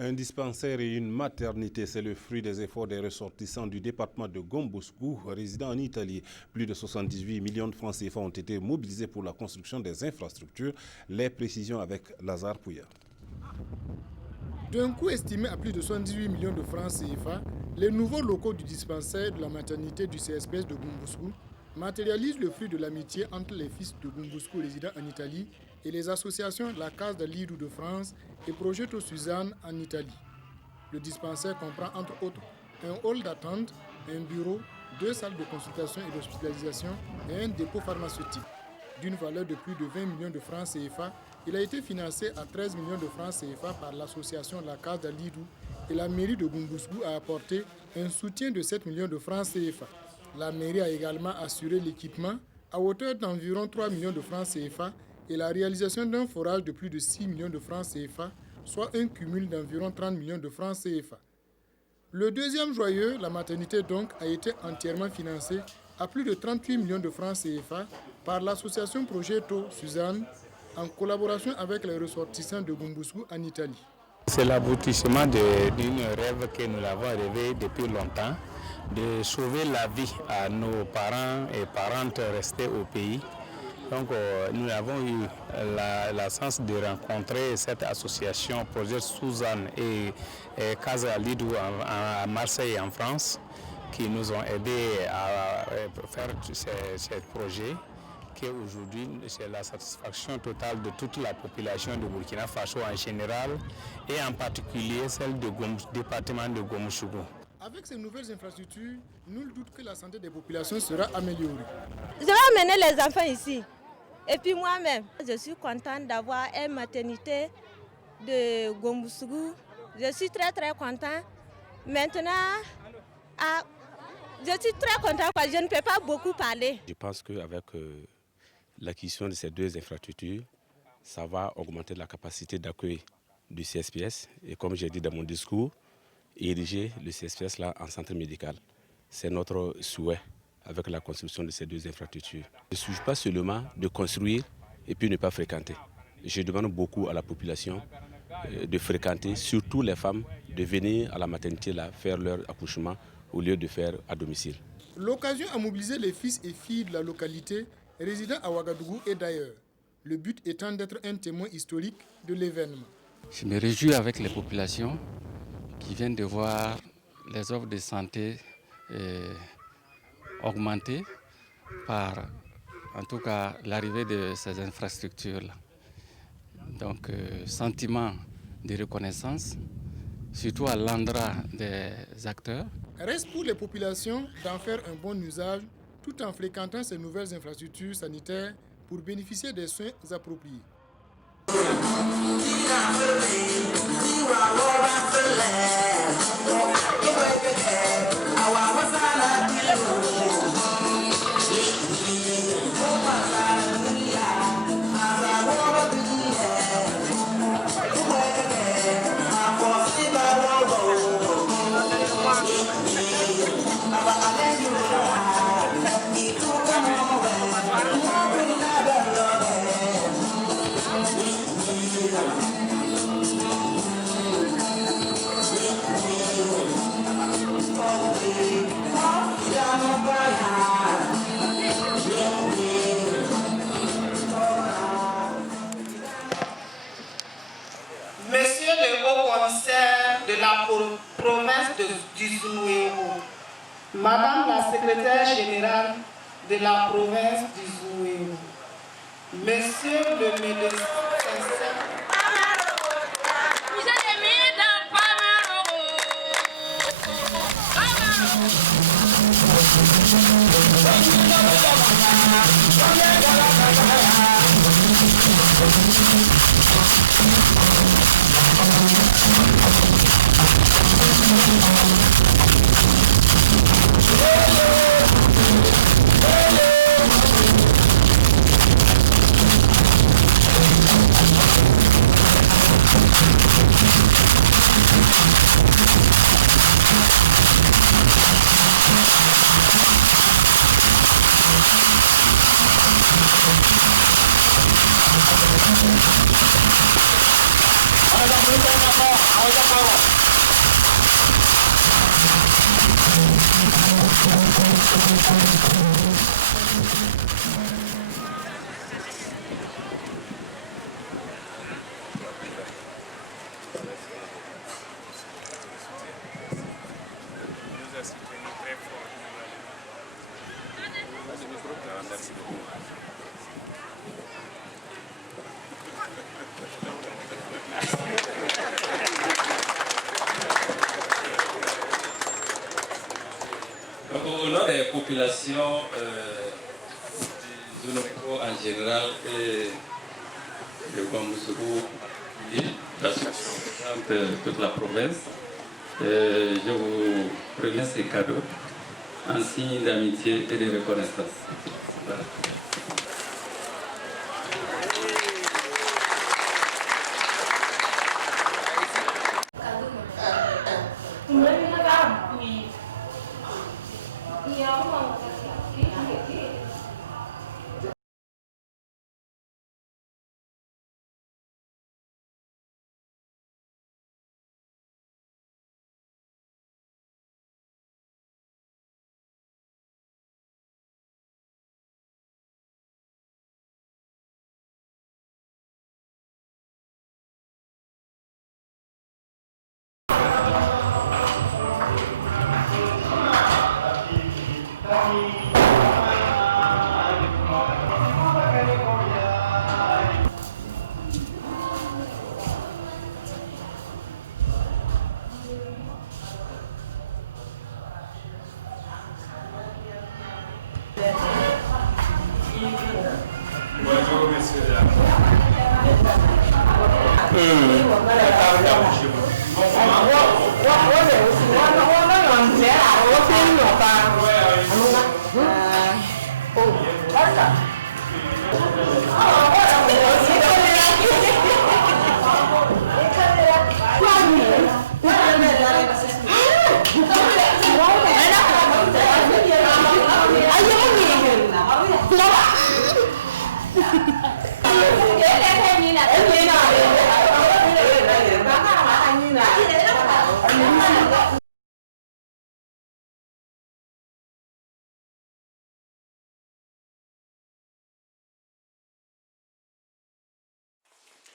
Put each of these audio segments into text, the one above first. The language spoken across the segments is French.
Un dispensaire et une maternité, c'est le fruit des efforts des ressortissants du département de Gombuscou, résidant en Italie. Plus de 78 millions de francs CFA ont été mobilisés pour la construction des infrastructures. Les précisions avec Lazare Pouya. D'un coût estimé à plus de 78 millions de francs CFA, les nouveaux locaux du dispensaire de la maternité du CSPS de Gombuscou matérialisent le fruit de l'amitié entre les fils de Gombuscou résidant en Italie et les associations La Case de Lido de France et Progetto Suzanne en Italie. Le dispensaire comprend entre autres un hall d'attente, un bureau, 2 salles de consultation et d'hospitalisation et un dépôt pharmaceutique. D'une valeur de plus de 20 millions de francs CFA, il a été financé à 13 millions de francs CFA par l'association La Case de Lido et la mairie de Gombuscou a apporté un soutien de 7 millions de francs CFA. La mairie a également assuré l'équipement à hauteur d'environ 3 millions de francs CFA et la réalisation d'un forage de plus de 6 millions de francs CFA, soit un cumul d'environ 30 millions de francs CFA. Le deuxième joyeux, la maternité donc, a été entièrement financé à plus de 38 millions de francs CFA par l'association Progetto Suzanne en collaboration avec les ressortissants de Gombuscou en Italie. C'est l'aboutissement d'une rêve que nous avons rêvé depuis longtemps, de sauver la vie à nos parents et parentes restés au pays. Donc nous avons eu la chance de rencontrer cette association Projet Suzanne et Casa Lido à Marseille en France qui nous ont aidés à faire ces projets. Aujourd'hui, c'est la satisfaction totale de toute la population de Burkina Faso en général et en particulier celle du département de Gomoussougou. Avec ces nouvelles infrastructures, nul doute que la santé des populations sera améliorée. Je vais amener les enfants ici. Et puis moi-même, je suis contente d'avoir une maternité de Gomoussougou. Je suis très contente. Maintenant, je suis très contente parce que je ne peux pas beaucoup parler. Je pense qu'avec l'acquisition de ces 2 infrastructures, ça va augmenter la capacité d'accueil du CSPS. Et comme j'ai dit dans mon discours, ériger le CSPS là en centre médical. C'est notre souhait avec la construction de ces 2 infrastructures. Il ne suffit pas seulement de construire et puis ne pas fréquenter. Je demande beaucoup à la population de fréquenter, surtout les femmes, de venir à la maternité là, faire leur accouchement au lieu de faire à domicile. L'occasion a mobilisé les fils et filles de la localité résidant à Ouagadougou et d'ailleurs. Le but étant d'être un témoin historique de l'événement. Je me réjouis avec les populations qui viennent de voir les offres de santé augmenter par, en tout cas, l'arrivée de ces infrastructures-là. Donc, sentiment de reconnaissance, surtout à l'endroit des acteurs. Reste pour les populations d'en faire un bon usage tout en fréquentant ces nouvelles infrastructures sanitaires pour bénéficier des soins appropriés. Monsieur le Haut-Commissaire de la province du Zouéo, Madame la secrétaire générale de la province du Zouéo, Monsieur le ministre, Au nom des populations de Zonoko en général et de Gombousougou, l'association représente toute la province, je vous remets ces cadeaux en signe d'amitié et de reconnaissance. Voilà. Bonjour, messieurs.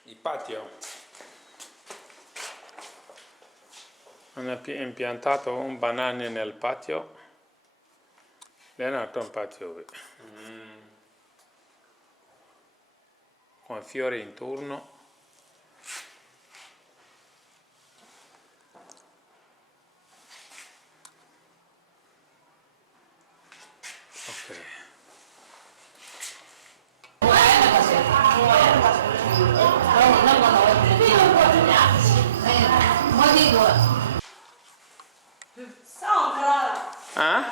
Il patio. Hanno impiantato un banane nel patio. È nato un patio con fiori intorno. Ok. Hein?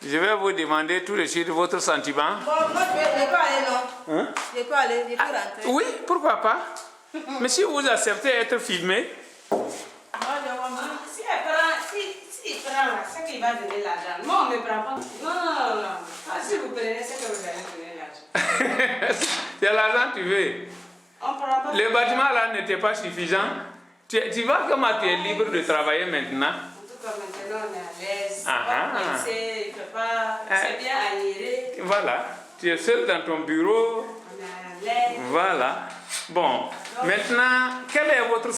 Je vais vous demander tout de suite votre sentiment. Bon, moi, je peux aller, non? Hein? Je peux aller, je peux rentrer. Oui, pourquoi pas? Mais si vous acceptez d'être filmé. Moi, je vois, si il prend là, c'est qu'il va donner l'argent. Moi, on ne me prend pas. Non. Ah, si vous prenez, c'est que vous allez donner l'argent. C'est l'argent que tu veux. On prend pas. Le bâtiment là n'était pas suffisant. Tu vois comment tu es libre de travailler maintenant? En tout cas, maintenant, on est à l'aise. Ah, On peut penser, il peut pas. C'est bien aéré. Voilà. Tu es seul dans ton bureau. On est à l'aise. Voilà. Bon. Maintenant, quel est votre